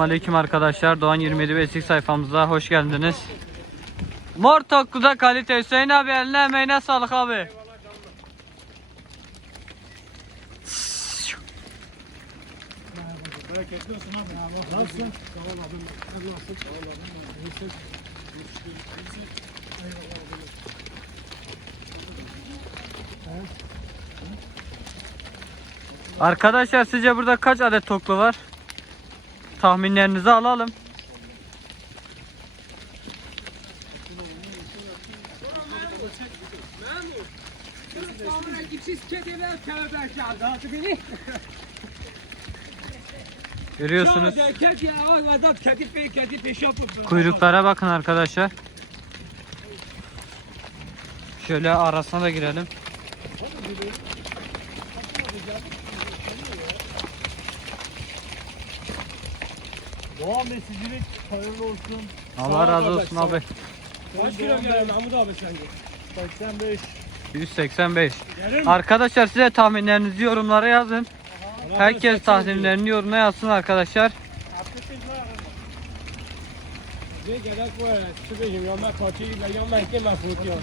Aleyküm arkadaşlar. Doğan 27 Basic sayfamıza hoş geldiniz. Mor Tokku'da kalite Hüseyin abi eline emeğine sağlık abi. Arkadaşlar sizce burada kaç adet toklu var? Tahminlerinizi alalım. Görüyorsunuz. Kuyruklara bakın arkadaşlar. Şöyle arasına da girelim. Doğan besicilik hayırlı olsun. Allah razı olsun abi. Kaç kilo gelir Mahmut abi sence? 85. 185. Gelir mi? Arkadaşlar size tahminlerinizi yorumlara yazın. Herkes tahminlerini yorumlara yazsın arkadaşlar. Ne gerek var? Şu benim yanına kaçıyla yanına iki laf ötüyor.